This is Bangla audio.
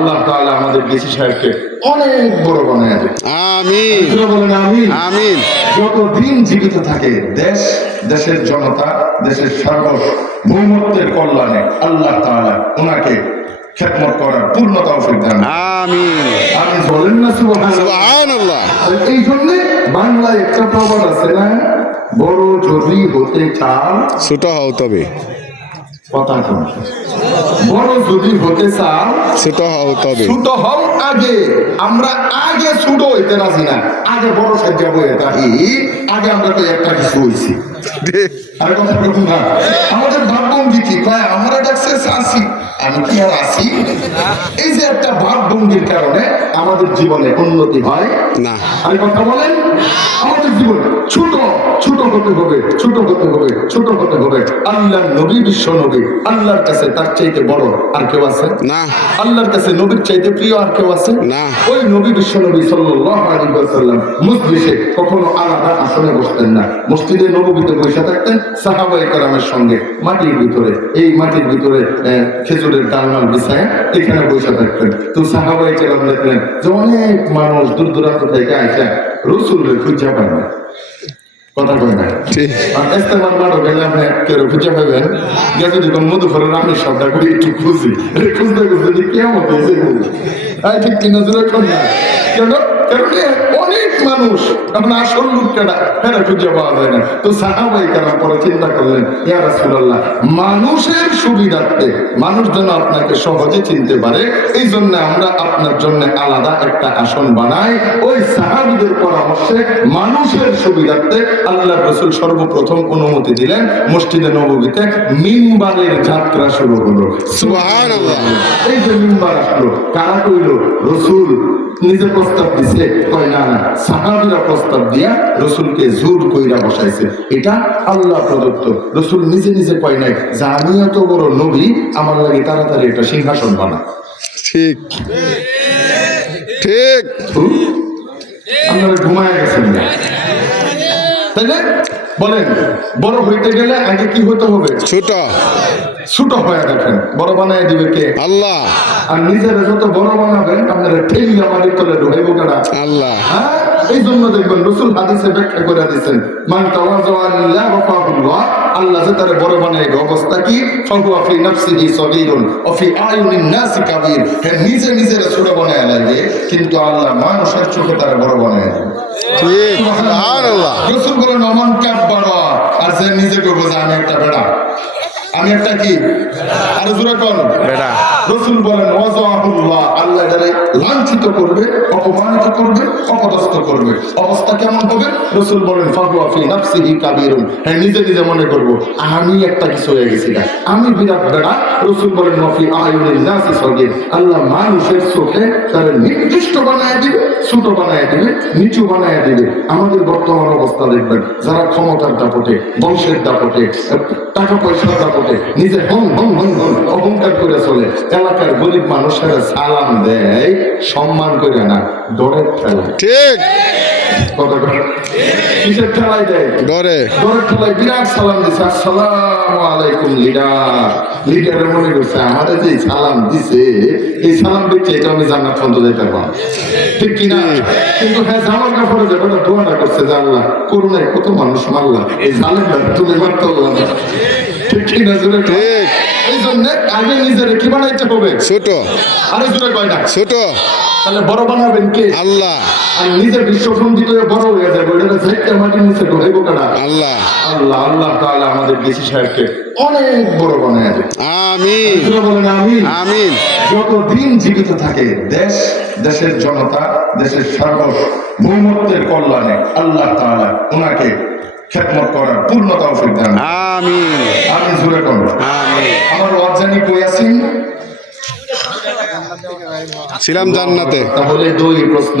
আল্লাহ তাআলা আমাদের ডিসি সাহেবকে অনেক বড় বানায় দেবে। আমিন। বলেন আমিন। আমিন। যতদিন জীবিত থাকে দেশ দেশের জনতা দেশের সার্বভৌমত্বের কল্যাণে আল্লাহ তাআলা ওনাকে খেদমত করার পূর্ণ তৌফিক দান। আমিন। আমি বলেন না সুবহানাল্লাহ। সুবহানাল্লাহ। এই জন্যে বাংলায় একটা প্রবাদ আছে না? বড় যদি হতে চাও ছোট হও তবে। কথা কম বড় যদি হতে চাও ছোট হও তবে। ছোট হও আগে। আমরা আগে ছোট হইতে রাজি না। আগে বড় সাজ্জা বইয়ে থাকি আগে আমরা তো একটা কিছু হইছি। আর কথা বলুন না। আমাদের ভাবভঙ্গি কি কয় আমরা ডাকছে আসি আমি কি আর আসি এই যে একটা ভাবভঙ্গির কারণে আমাদের জীবনে উন্নতি হয়। না। আমি কথা বলেন? আমাদের জীবন ছোট হতে হবে ছোট হতে হবে ছোট হতে হবে। আল্লাহ নবী বিশ্ব নবী আল্লাহর কাছে তার চাইতে বড় আর কেউ আছে? না। আল্লাহর কাছে নবীর চাইতে প্রিয় আর কেউ আছে? না। ওই নবী বিশ্ব নবী সাল্লাল্লাহু আলাইহি ওয়াসাল্লাম মজলিসে কখনো আলাদা আসনে বসতেন না। মসজিদে নববীতে বসে থাকতেন সাহাবায়ে কেরামের সঙ্গে। মাটির ভিতরে এই মাটির ভিতরে খেজুরের ডালমাল বিছায় এখানে বসে থাকতেন। তো সাহাবায়ে কেরাম দেখলেন যে অনেক মানুষ দূর দূরান্ত থেকে আসে রসুলের খুঁজা পায় না। কথা কয় না ঠিক। আর ইস্তেমাল মারো গেলে আপনি কেউ খুঁজে পাবেন। যে যদি কোন মধুফরের আমি শব্দ করি একটু খুঁজি। খুঁজতে খুঁজতে কেমন হয়েছে ঠিক কিনা জোরে কোন না। কেন? অনেক মানুষ আপনার আসল লোকটা হ্যাঁ খুঁজে পাওয়া যায় না। তো সাহাবাই পরে চিন্তা করলেন ইয়া মানুষের সুবিধার্থে মানুষ যেন আপনাকে সহজে চিনতে পারে এই জন্য আমরা আপনার জন্য আলাদা একটা আসন বানাই। ওই সাহাবিদের পরামর্শে মানুষের সুবিধার্থে আল্লাহ রসুল সর্বপ্রথম অনুমতি দিলেন মসজিদে নববীতে মিম্বারের যাত্রা শুরু হলো। এই যে মিম্বার আসলো কারা কইল? রসুল নিজে প্রস্তাব দিছে। কয় না না সাহাবিরা প্রস্তাব দিয়া রসুলকে জোর কইরা বসাইছে। এটা আল্লাহ প্রদত্ত। রসুল নিজে নিজে কয় নাই যে আমি এত বড় নবী আমার লাগে তাড়াতাড়ি একটা সিংহাসন বানা। ঠিক। ঠিক। আপনারা ঘুমায় গেছেন তাই না? বলেন বড় হইতে গেলে আগে কি হতে হবে? ছোট। ছোট হয়ে দেখেন বড় বানায় দিবে কে? আল্লাহ। আর নিজেরা যত বড় বানাবেন আপনারা ঠেলি আমাদের তলে ঢুকাইব কেনা আল্লাহ। হ্যাঁ? এই জন্য দেখবেন রসুল হাদিসে ব্যাখ্যা করে দিয়েছেন মান রাফাহুল্লাহ আল্লাহ যে তারে বড় বানাইবে অবস্থা কি? ফাহুয়া ফি নাফসিহি সগীরুন ওয়া ফি আয়ুনিন নাসি কাবীর হ্যাঁ নিজে নিজের ছোট বানায় লাগবে কিন্তু আল্লাহ মানুষের চোখে তারে বড় বানায় ঠিক। সুবহানাল্লাহ। রসুল বলেন অমান বড় আর সে নিজে করব যে আমি একটা বেড়া আমি একটা কি? আরও জোরে কর বেটা রসুল বলেন ওয়াজাহুল্লাহ লাঞ্ছিত করবে, অপমানিত করবে, অপদস্থ করবে। অবস্থা কেমন হবে? রসুল বলেন, ফাহুয়া ফি নাফসিহি কাবীরুন। হ্যাঁ নিজে নিজে মনে করব, আমি একটা কিছু হয়ে গেছি না। আমি বিরাট বেড়া। রসুল বলেন নফি আয়ুনিন নাসি সগীর। আল্লাহ মানুষের চোখে নির্দিষ্ট বানায় দিবে, ছোট বানায় দিবে, নিচু বানায় দিবে। আমাদের বর্তমান অবস্থা দেখবেন, যারা ক্ষমতার দাপটে, বংশের দাপটে, টাকা পয়সার দাপটে, নিজে হন হন হন অহংকার করে চলে। এলাকার গরিব মানুষেরা সালাম দেয়। সম্মান করে না ডরের ঠেলায়। ঠিক। কথা কথা কিসের ঠেলায় দেয় ডরে ডরের ঠেলায় বিরাট সালাম দিছে। আসসালামু আলাইকুম লিডার। লিডারের মনে করছে আমাদের যে সালাম দিছে এই সালাম দিচ্ছে এটা আমি জান্নাত পর্যন্ত যেতে পারব ঠিক কিনা? কিন্তু হ্যাঁ জামার কাপড়ে যাবে না দোয়াটা করছে যে আল্লাহ করুণায় কত মানুষ মারলা এই জালেমটা তুমি মারতে পারলা না। ঠিক কিনা জোরে ঠিক। এই জন্য আগে নিজের কি বানাইতে হবে? ছোট আরে জোরে কয় না? ছোট তাহলে বড় বানাবেন কে? আল্লাহ। আর নিজের বিশ্বসন্ধিত হয়ে বড় হয়ে যাবে ওইটা সাইডটা মাটির নিচে কারা আল্লাহ। আল্লাহ আল্লাহ তাআলা আমাদের ডিসি সাহেবকে অনেক বড় বানায় দেবে। আমিন। বলেন আমিন। আমিন। যতদিন জীবিত থাকে দেশ দেশের জনতা দেশের সার্বভৌমত্বের কল্যাণে আল্লাহ তাআলা ওনাকে খেদমত করার পূর্ণ তৌফিক দান আমিন। আমি আমিন। আমার ওয়াজানি কই আছেন ছিলাম জান্নাতে। তাহলে দুই প্রশ্ন